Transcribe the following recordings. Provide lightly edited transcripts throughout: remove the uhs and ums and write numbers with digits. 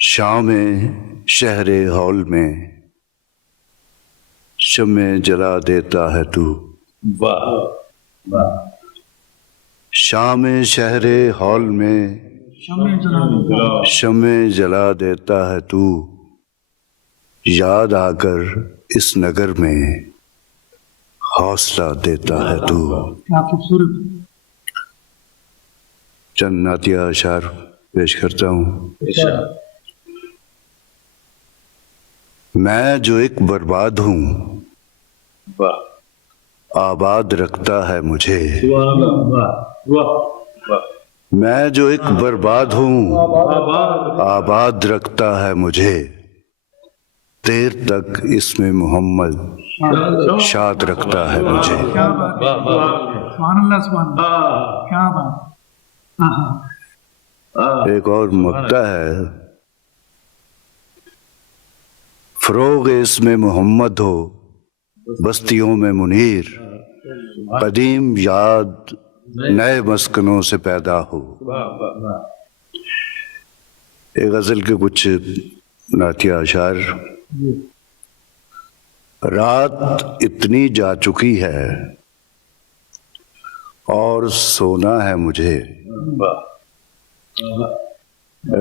شام شہر ہال میں شمع جلا دیتا ہے تو، شام شہر ہال میں شمع جلا دیتا ہے تو، یاد آ کر اس نگر میں حوصلہ دیتا ہے تو۔ کیا خوبصورت چند نعتیہ اشعار پیش کرتا ہوں۔ میں جو ایک برباد ہوں، آباد رکھتا ہے مجھے۔ میں جو ایک برباد ہوں، آباد رکھتا ہے مجھے۔ دیر تک اس میں محمد شاد رکھتا ہے مجھے۔ کیا بات ہے، سبحان اللہ سبحان اللہ، کیا بات۔ ایک اور مقطع ہے، فروغ اس میں محمد ہو بستیوں میں منیر، قدیم یاد نئے مسکنوں سے پیدا ہو۔ ایک غزل کے کچھ نعتیہ اشعار۔ رات اتنی جا چکی ہے اور سونا ہے مجھے۔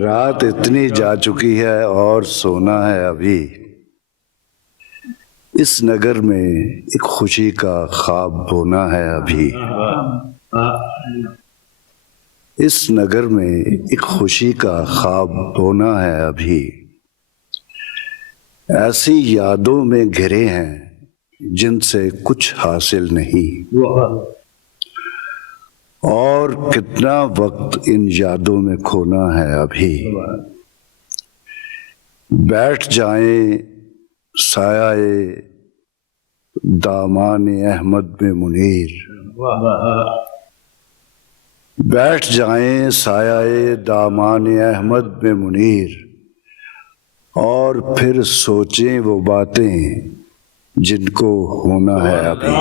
رات اتنی جا چکی ہے اور سونا ہے ابھی، اس نگر میں ایک خوشی کا خواب بونا ہے ابھی۔ اس نگر میں ایک خوشی کا خواب بونا ہے ابھی۔ ایسی یادوں میں گھرے ہیں جن سے کچھ حاصل نہیں، اور کتنا وقت ان یادوں میں کھونا ہے ابھی۔ بیٹھ جائیں سایہ دامان احمد میں منیر، بیٹھ جائیں سایہ دامان احمد میں منیر، اور پھر سوچیں وہ باتیں جن کو ہونا ہے ابھی۔